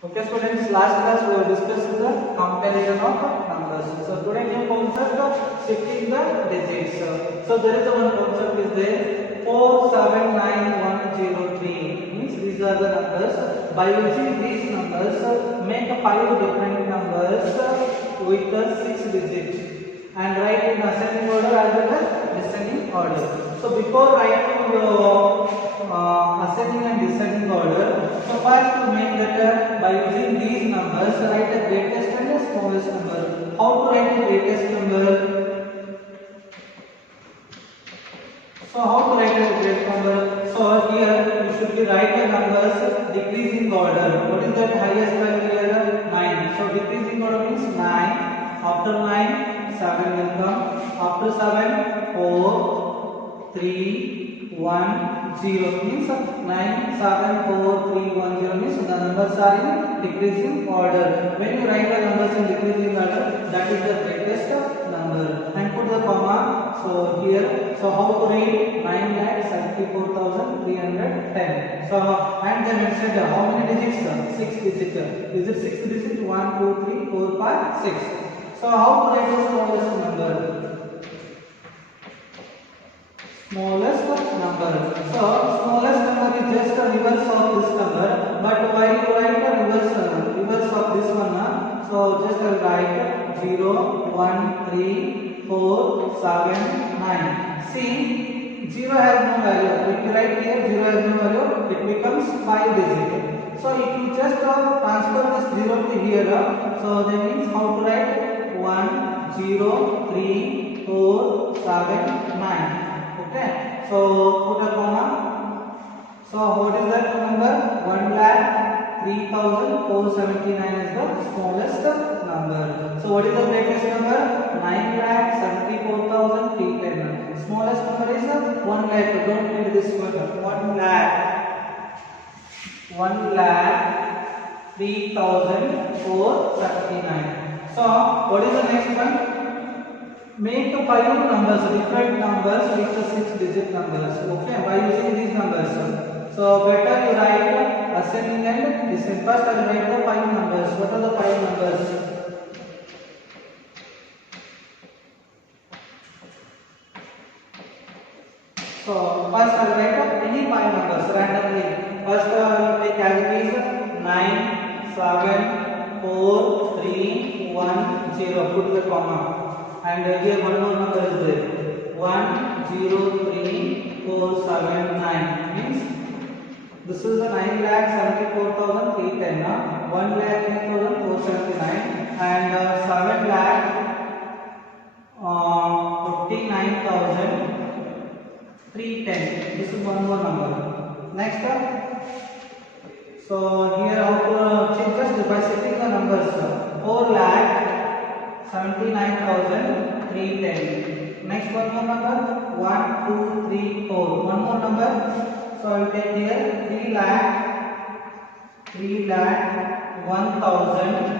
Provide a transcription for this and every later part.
Okay students, last class we have discussed the comparison of numbers. So today new concept of shifting the digits. So there is one concept is there 479103 means these are the numbers. By using these numbers make 5 different numbers with the 6 digits and write in ascending order as well as descending order. So before writing ascending and descending order, so first to make that by using these numbers write the greatest and the smallest number. How to write the greatest number? So how to write the greatest number? So here you should be write the numbers decreasing order. What is that highest value here? 9. So decreasing order means 9. After 9, 7 will come. After 7, 4, 3, 1, 0 means 9, 7, 4, 3, 1, 0 means the numbers are in decreasing order. When you write the numbers in decreasing order, that is the greatest number. And put the comma. So here, so how to read 9,74,310. So and then mentioned how many digits? 6 digits. Is it 6 digits? 1, 2, 3, 4, 5, 6. So how to write the smallest number? Smallest number. So smallest number is just a reverse of this number. But while you write the reverse of this one, so just write 0, 1, 3, 4, 7, 9. See, 0 has no value. If you write here 0 has no value, it becomes 5 digit. So if you just transfer this 0 to here, so that means how to write 1, 0, 3, 4, 7, 9. Okay, so put a comma. So what is that number? 1,03,479 is the smallest number. So what is the greatest number? 9,74,310. Smallest number is 1 lakh. Don't read this one. 1 lakh. 1,03,479. So what is the next one? Make 5 numbers, different numbers with the 6-digit numbers. Okay, by using these numbers. So better you write ascending and descending. First I will write the 5 numbers. What are the 5 numbers? So first I will write any 5 numbers randomly. First I will take as it is 9, 7, 4, 3, 1, 0. Put the comma. And here one more number is there. 1,03,479 means this is the 9,74,310. 1,03,479 and 7,59,310. This is one more number. Next up. So here how to change just by setting the numbers. 4,79,310. Next one more number 1, 2, 3, 4. One more number. So I will take here 3,01,000.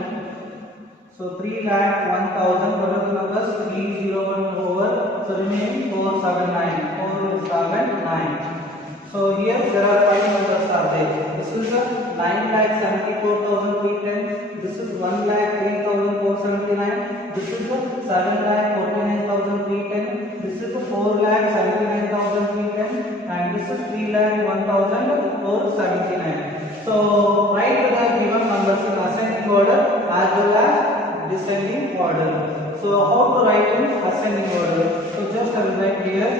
So 3,01,000. What are the numbers? 301 over. So remaining 479. 479. So here there are 5 numbers are there. This is 9,74,310. This is 1,03,479. This is 7,49,310. This is 4,79,310. And this is 3,01,479. So write the given numbers in ascending order as well as descending order. So how to write in ascending order? So just I will write here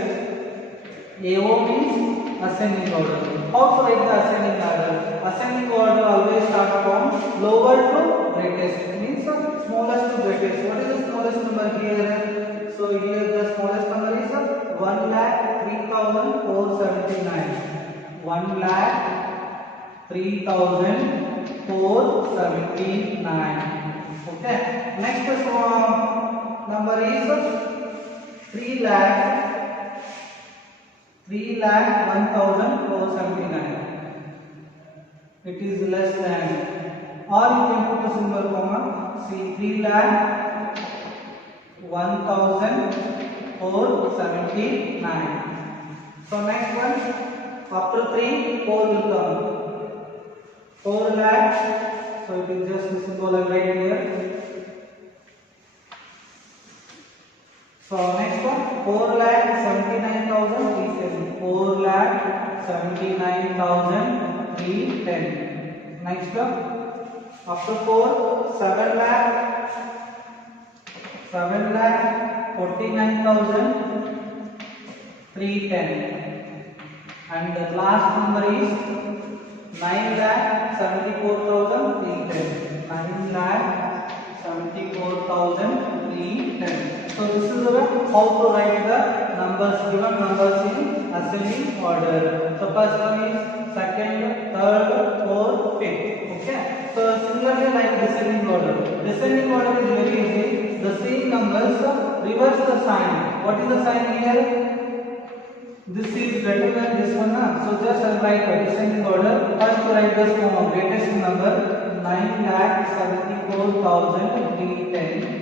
AO means ascending order. How to write the ascending order? Ascending order always starts from lower to greatest. It means smallest to greatest. What is the smallest number here? So here the smallest number is 1,03,479. 1,03,479. Okay. Next number is 3,01,479. It is less than, or you can put a symbol comma. See 3,01,479. So next one, after 3, 4 will come. 4,00,000. So it is just the symbol I write here. So next one, 4,79,310. 4,79,310. Next one, after 4, 7,49,310. And the last number is 9,74,310. 9,74,310. So this is the way how to write the numbers, given numbers in ascending order. So first one is second, third, fourth, fifth. Okay. So similarly like descending order. Descending order is very easy. The same numbers reverse the sign. What is the sign here? This is greater than this one. So just write descending order. First write the greatest number 9,74,310.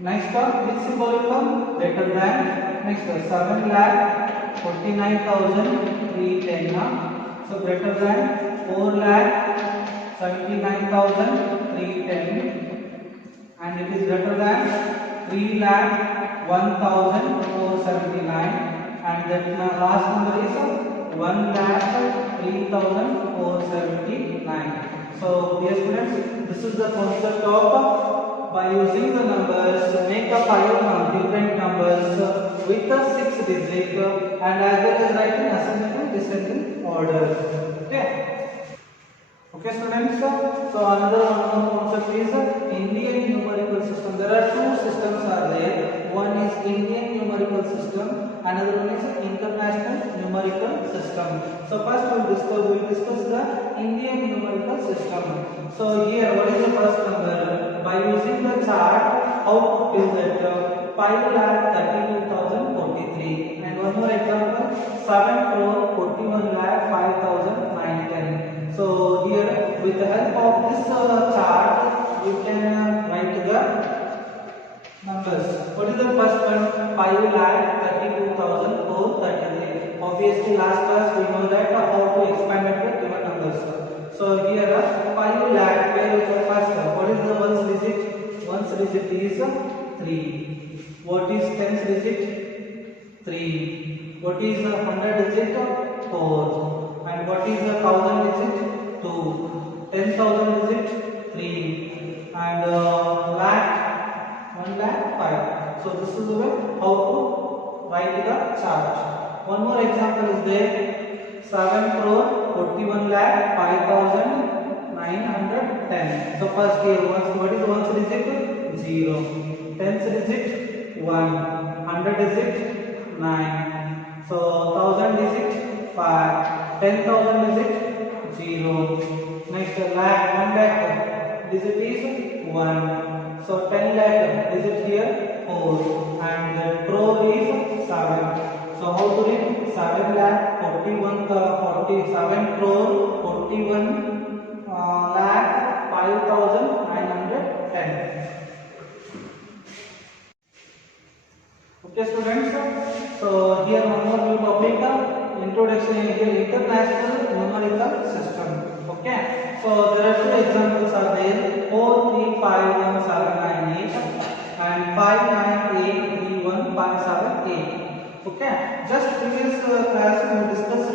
Next one, which symbol will come? Greater than. Next one, 7,49,310. So greater than 4,79,310. And it is greater than 3,01,479. And that last number is 1,03,479. So dear students, this is the concept of by using the numbers make a 5 different numbers with a 6 digit and as well as writing ascending and descending order. Okay. Okay students, so another one concept is Indian numerical system. There are two systems are there. One is Indian numerical system, another one is international numerical system. So first we will discuss the Indian numerical system. So here what is the first number? By using the chart, how to fill that 5,32,043. And one more example, 7,41,05,910. So here with the help of this chart, you can write the numbers. What is the first one? 5,32,433. Obviously last class we know that how to expand it with given numbers. So here 5 lakh, where is the first? What is the ones digit? Ones digit is 3. What is tens digit? 3. What is the 100 digit? 4. And what is the 1000 digit? 2. 10,000 digit? 3. And lakh, 1 lakh 5. So this is the way how to write the chart. One more example is there. 7,41,05,910. So first here, what is ones digit? 0. Tens digit? 1. 100 digit? 9. So 1000 digit? 5. 10,000 digit? 0. Next lakh, 1 lakh digit is 1. So 10 lakh digit here 4. And crore is 7. So how to read? 7 lakh 47 crore 41 lakh 5,910. Okay students, so here one more new topic, introduction here, international numerical system. Okay, so there are two examples are there, 4351798 and 5983178. Okay, just previous class we discussed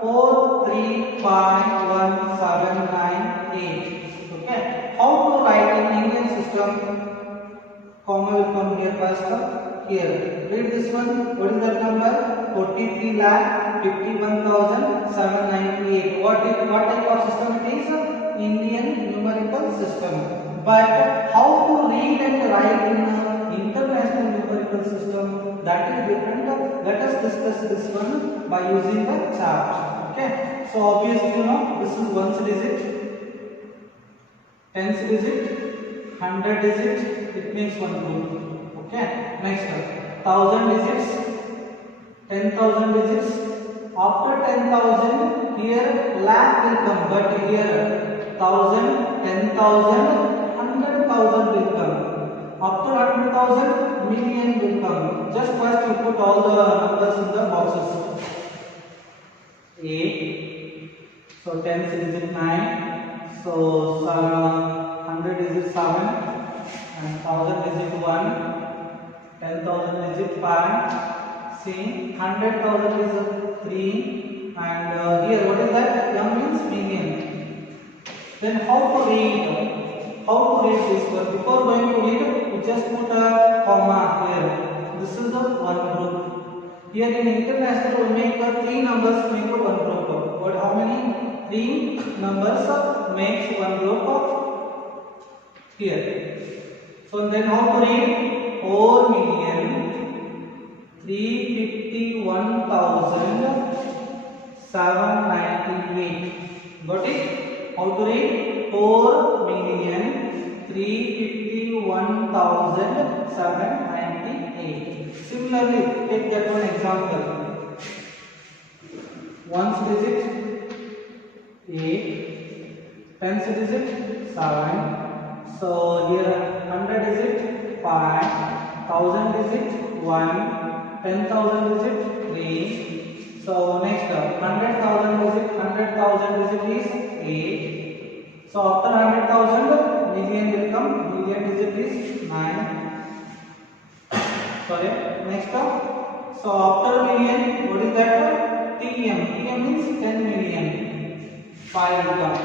4351798. Okay, how to write in Indian system? Comma will come here first. Here, read this one. What is that number? 43,51,798. What type of system it is? Indian numerical system. But how to read and write in international numerical system? That is different. Let us discuss this one by using the chart. Okay. So obviously you know this is ones digit, tens digit, 100 digit. It means 1 group. Okay. Next, 1000 digits, 10,000 digits. After 10,000, here lakh will come, but here 1,000, 10,000, 100,000 will come. After 100,000, million will come. Just first you put all the numbers in the boxes. 8. So 10 digit 9. So 100 digit 7 and 1000 digit 1, 10,000 digit 5. See, 100,000 is 3, and here what is that? M means million. Then how to read? How to read this one? Before going to read, we just put a comma here. This is the one group. Here in international, we make 3 numbers make one group. But how many? 3 numbers makes one group here. So then how to read? 4,351,798. Got it? How to read? 4,351,798. Similarly, take that one example. Ones digit 8, tens digit 7. So here 100 digit 5, 1000 digit 1, 10,000 digit 3. So next 100,000 digit is 8. So after 100,000 million will come. Million digit is 9. Sorry. Next so after million, what is that? TM. TM means 10 million. 5 will come.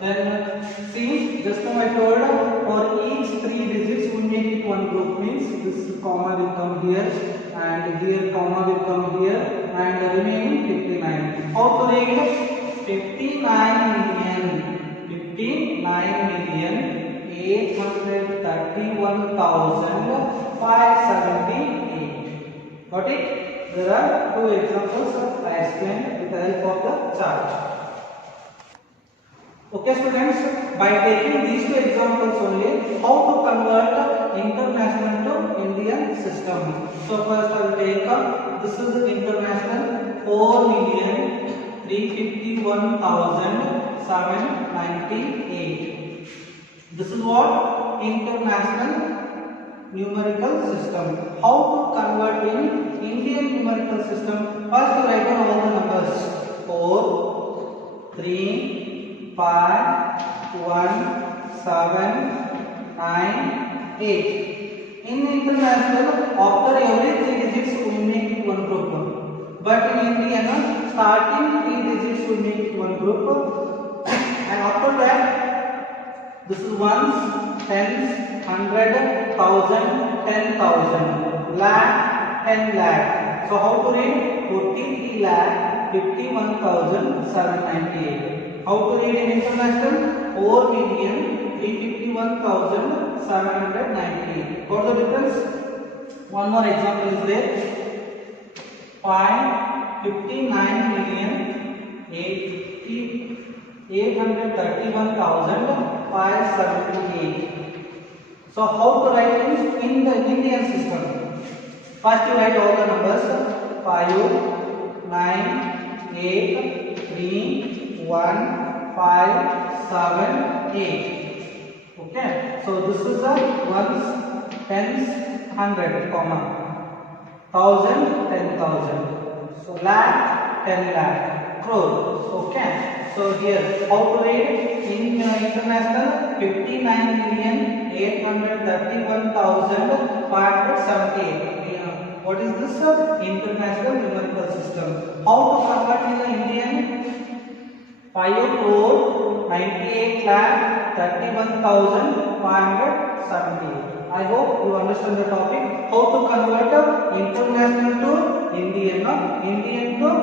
Then see, just now I told for each 3 digits we make it one group, means this comma will come here and here comma will come here and the remaining 59. How to read? 59,831,578. Got it? There are 2 examples I explained with the help of the chart. Okay students, by taking these 2 examples only, how to convert international to Indian system. So first I will take this is international 4,351,798. This is what? International numerical system. How to convert in Indian numerical system? First you write down all the numbers. 4, 3, 5, 1, 7, 9, 8. In international, after every 3 digits we make it one group. But in Indian, starting 3 digits we make it one group. And after that, this is ones, tens, 100, 1000, 10,000, lakh, 10 lakh. So how to read? 43,51,798. How to read in international? 4,351,798. Got the difference? One more example is there. 831,578. So how to write in the Indian system? First you write all the numbers. 5, 9, 8, 3, 1, 5, 7, 8. Okay. So this is the ones, tens, 100, comma. 1000, 10,000. So lakh, 10 lakh. Crore. Okay. So here, how to read in international? 59,831,578. What is this? International numerical system. How to convert in the Indian? 5,98,31,578. I hope you understand the topic. How to convert international to Indian to international.